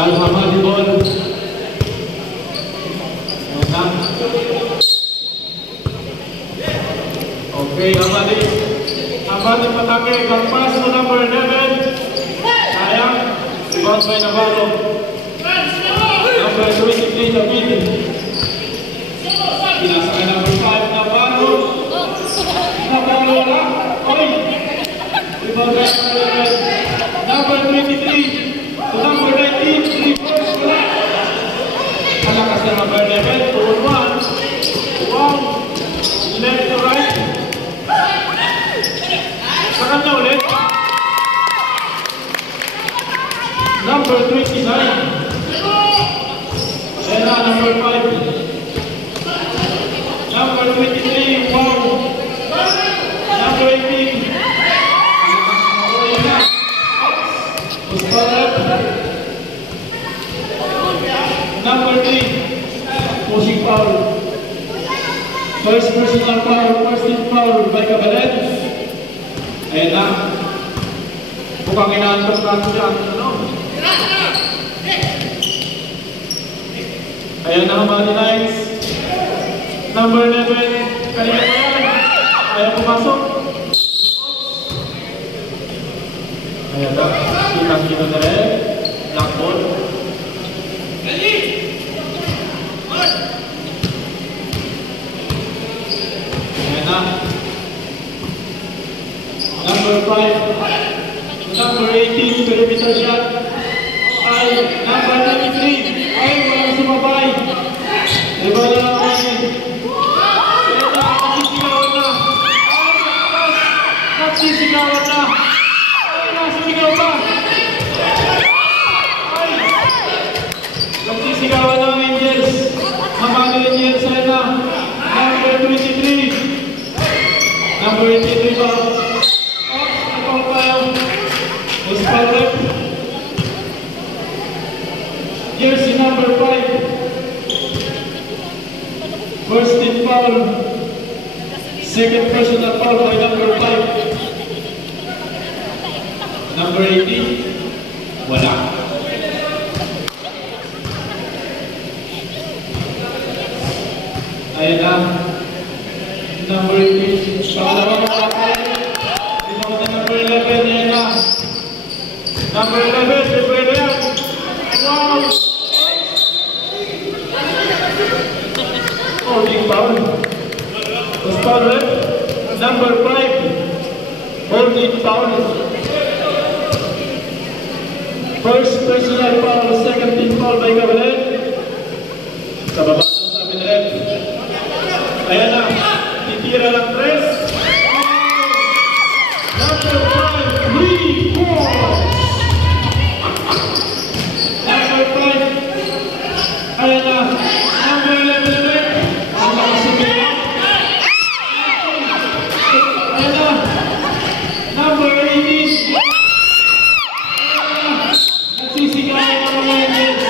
Al-Hamadi ball. Okay, Hamadi. Hamadi patake, pass to number 11. Sayang. Rebound by Navarro. Number 23, David. Pinasakay number 5, Navarro. Navarro wala. Oy! Rebound by number 23 to number 19. 3 points wala. Malakas na number 11. 2-1. Wow! Left to right. Sakan na ulit. Number 29. Then number 5. Number 23. Wow. Number 18. Number 3. Pushing foul. First personal foul. First team foul by Cabaret. Ayan na. Mukhang inaantok natin dyan. Ayan na, Hamadi Knights. Number 11. Kanina pa yan. Ayaw pumasok. Ayan na. Kitang-kita na rin. Black ball. Ayan na. Number 5. Number 18. Perimeter shot. Ay, number 23. Ay, walang sumabay. Iba na naman yun. Ayan na, nagsisigawan na. Ay, nagsisigawan na. Ay, nasisigaw pa. Ay, nagsisigawan na ang Angels. Hamadi Angels, ayan na. Number 23. Number 23 ba? Ipang tayo. Muspal rep. Jersey number 5. First team foul. Second personal foul by number 5. Number 18. Wala. Ayan na. Number 18. Pangalawang patay. Ito na number 11. Ayan na. Number 11. Libre na yan. Wow! Oh, big foul. Was foul red. Number 5. Holding foul. First personal foul. Second team foul by Cabaret. Sa baba na sabi na red. Ayan na. Titira lang 3. Number 5. 3 points. Number 5. Ayan na. Number 11 ulit. Ang nakasubira. Ayan na. Number 18. Ayan na. Nagsisigawan ng mga Angels.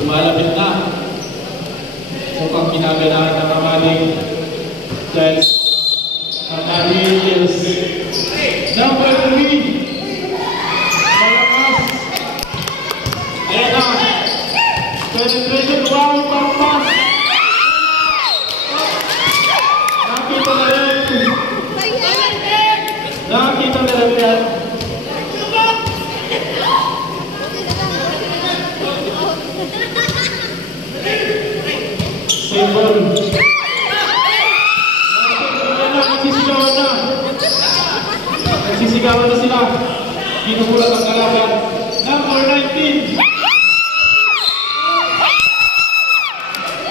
Tumalapit na. Mukhang kinaganahan ng Hamadi. Dahil ang Angels. Number 3. Ayan na. Penetration. Wow, pampas. Nakita na rin. Nakita na rin yan. Symbol. Nagsisigawan na. Nagsisigawan na sila. Ginugulat ang kalaban. Number 19.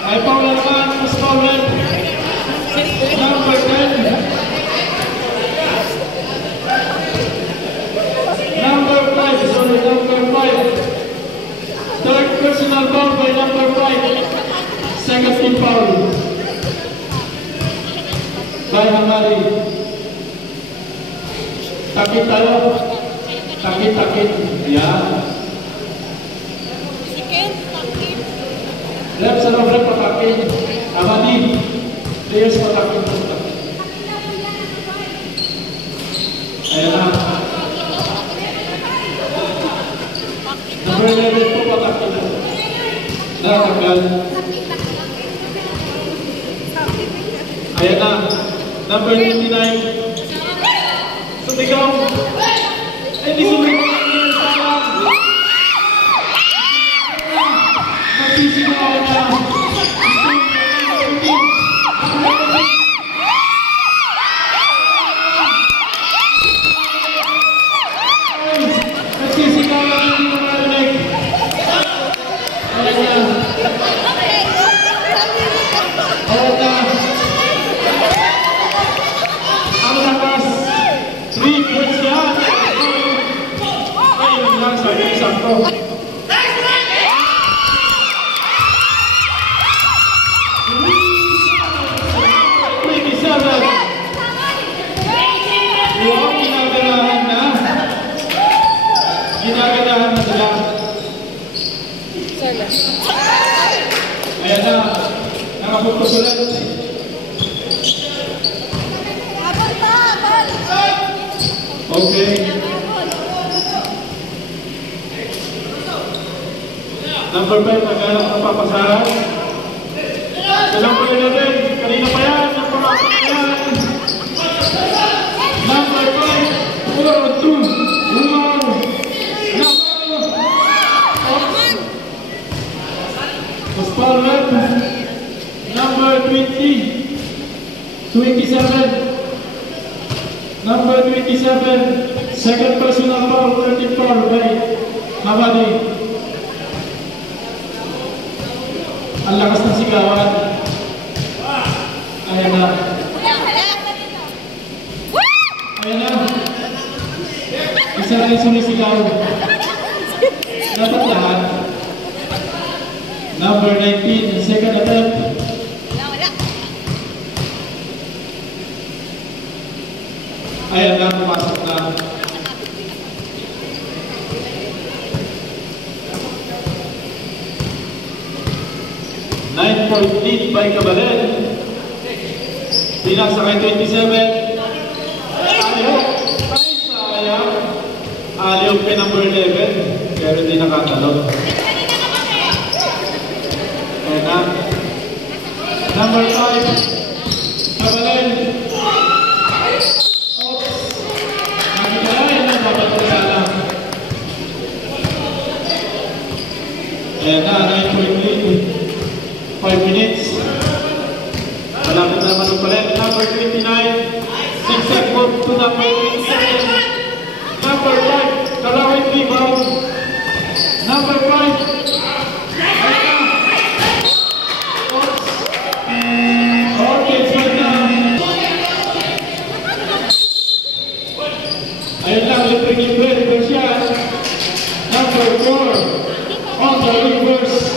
Ay foul naman. Mas foul red. Number 10. Number 5. Sorry, number 5. Third personal foul by number 5. Second team foul by Hamadi. Takit tayo. Takit. Yan. Left sa left patakin. Hamadi. Players patakin. Ayan na. Tagal. Ayan na. Number 29. Sumigaw. Ay, di sumigaw. Magsisigaw na. Nagsisigaw na. Hindi mo marinig. Ayan na. Ayan na. Ang lakas. 3 points yan. Ayun lang sa isang ko. Wow, ginaganahan na. Ginaganahan na sila. Ayan na. Nakaputos ulit. Okay. Number 5, naghanap ng papasahan. Sa number 11, kanina pa yan, napapasok na yan. Number 5, 4-2, wow! Was foul left. Number 20, 27. Number 27, second personal foul, 13 foul by Hamadi. Ang lakas ng sigawan. Ayan na. Ayan na. Isa rin sumisigaw. Dapat lahat. Number 19, second attempt. Ayan na, pumasok na. Nine-point lead by Cabalen. Pinasa kay 27. Aliok. Ay, sayang. Aliok kay number 11. Pero hindi nakatalon. Ayan na. Number 5. Cabalen. Ayan na, 9-point lead. 5 minutes. Malapit naman ang palit. Number 29. 6 seconds to number 27. Number 5. Kalawin rebound. Number 5. Ayan na. Okay, good na. Ayan lang, libre-libre. Reverse yan. Number 4. On the reverse.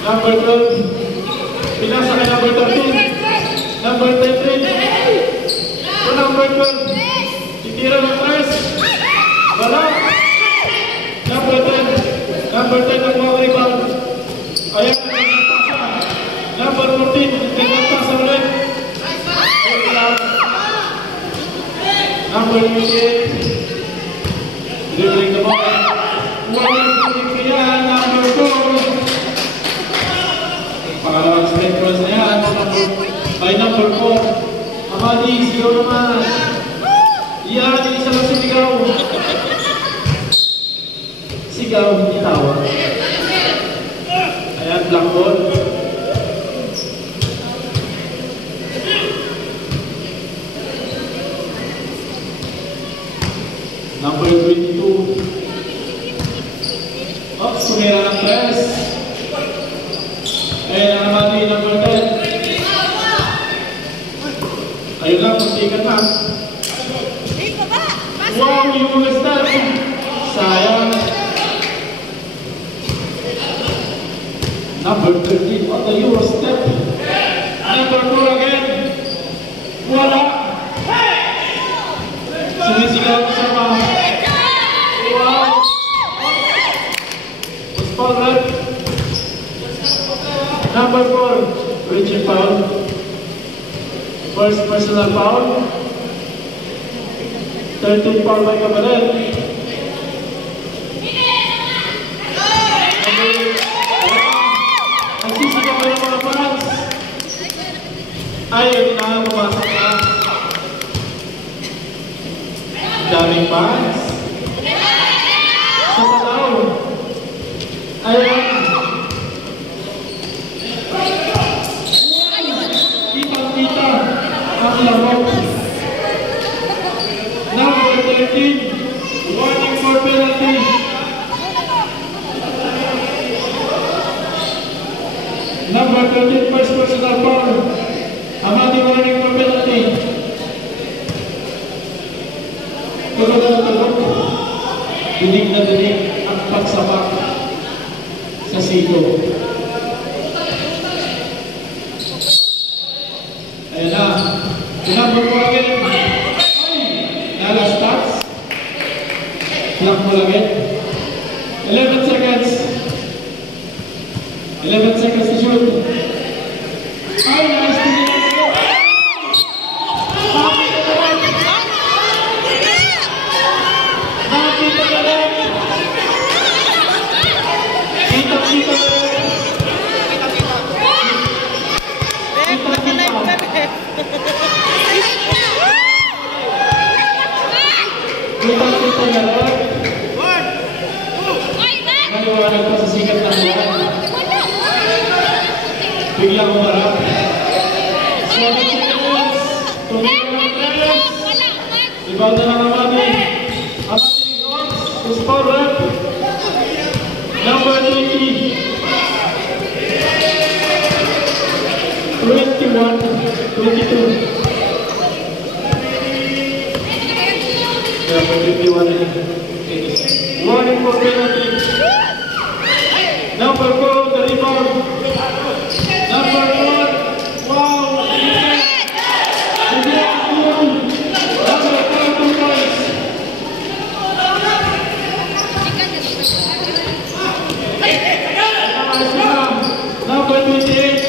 Number 12. Pinasa kay number 13. Number 13. To number 12. Itira ng press. Wala. Number 10. Number 10 ang mga rebound. Ayan ang nagpasa. Number 14. Nagpasa ulit. Number 28. Dribbling the ball. Walang kaya number 4. Pangalawang straight cross na yan. By number 4. Hamadi, sigaw naman. Yan, isa lang sumigaw. Sigaw, hindi tawa. Ayan, black ball. Number 22. Oh, sumira ng press. Ayan ang Hamadi, number 10. Ayun lang, pasikat na. Wow, yung step. Sayang. Number 13 on the Euro step. Number 4 again. Wala. Sumisigaw sa mga. Wow. It's foul red. Number 4, Richie foul. First personal foul. 13 foul by Cabalen. Nagsisigaw ko ng mga fans. Ay, hindi na pumasok na. Daming fans. Sa palaw. Ayan. Kitang-kita ang larong. Number 13, warning for penalty. Number 13, first personal foul. Amati, warning for penalty. Tulog na tulog. Dinig na dinig ang pagsapak sa sigo. Ayan na. Number 4 again. Last stats. Clock mo lang yan. 11 seconds. 11 seconds to shoot. Ay, nice to meet you. Nakita ka lang. Kita-kita lang. Kita-kita na lang. Naliwanag pa sa sikat ng buwan. Biglang umarap. 7 seconds. Tumira ng Treyas. Rebound na ng Amati. Amati Ross. Is foul rep. Number 20. 21-22. Number 21. Warning for penalty. Number 4, the rebound. Number 1, wow. Number 4, 2 points. Number 28.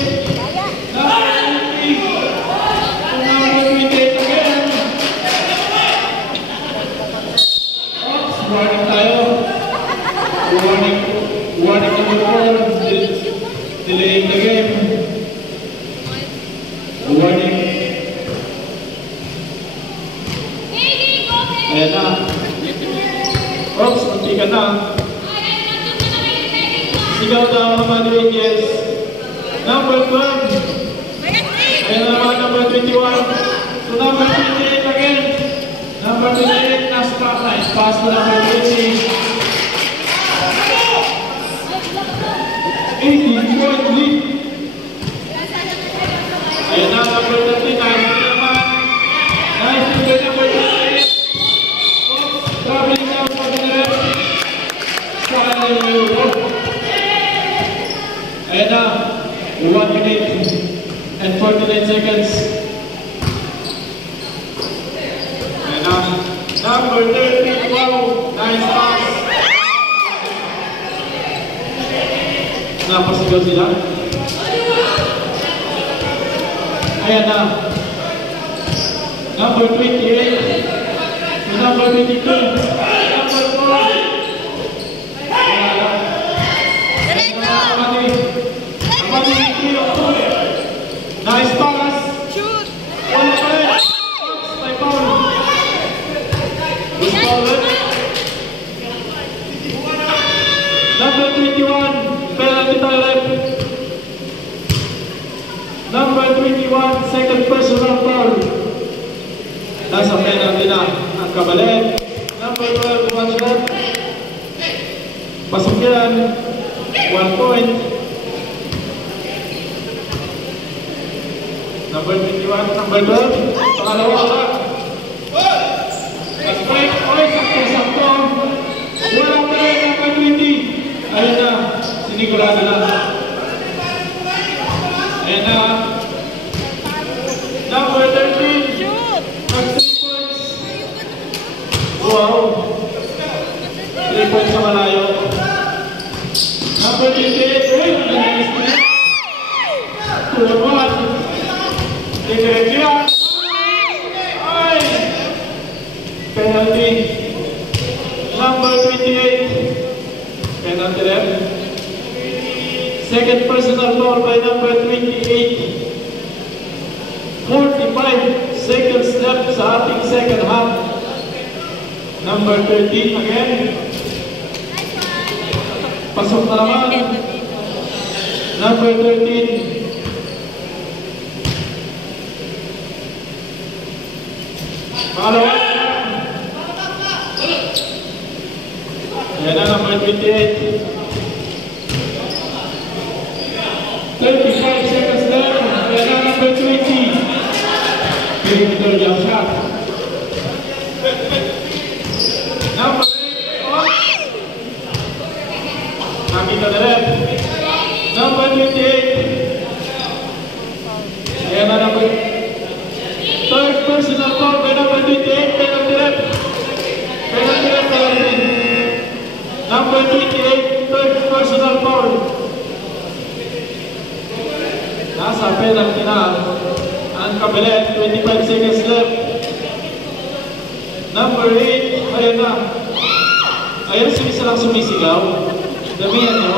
Number 28 again. Warning tayo. Warning number 4. Delaying the game. Warning. Ayan na. Oops, munti ka na. Sigaw daw naman ni Yes. Number 12. Ayan naman, number 21. So number 28 again. Number 28 na spotlight. Pass to number 20. 18-point lead. Ayan na, number 30. Nice to naman. Nice to get number 28. Traveling down for the rep. Ayan na, 1 minute and 49 seconds. Ayan na, number 30. Wow, nice pass. Napasigaw sila. Ayan na. Number 28. Number 22. Number 4. Ayan na. Amati. Nice pass. Shoot. Wala pa rin. May foul. Good foul. Number 21. Penalty time. Number 21, second personal foul. Nasa penalty na ang Kabalet. Number 12, one shot. Pasok yan. 1 point. Number 21, number 12. Pangalawa ka. Break. Oy, sakto-sakto. Walang break, number 20. Ayun na. Sinigurado na. Ayan na. Number 13. Shoot! 3 points. Wow. 3 points sa malayo. Number 28. Uy! Nice na. 2-1. Diretso yan. Ay! Penalty. Number 28. Penalty left. Second personal foul by number 28. 45 seconds left sa ating second half. Number 13 again. Pasok na naman. Number 13. Pangalawa. Ayan na, number 28. 35 seconds left. Ayan na, number 20. Perimeter jump shot. Number 8. Nakita na rin. Number 28. Ayan na, number 8. Third personal foul by number 28, penalty rep. Penalty rep na rin. Number 28, third personal foul. Nasa penalty na ang kabilet, 25 seconds left. Number 8, ayan na. Ayan, isa lang sumisigaw. Damihan nyo.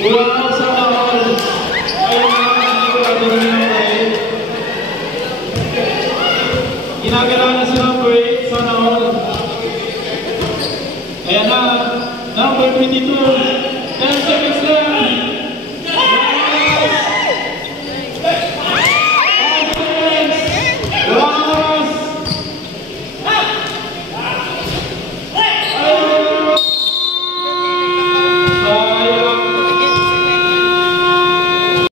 Wow, sana all. Ayan na, sigurado na nila. Ginagala na si number 8, sana all. Ayan na, number 22.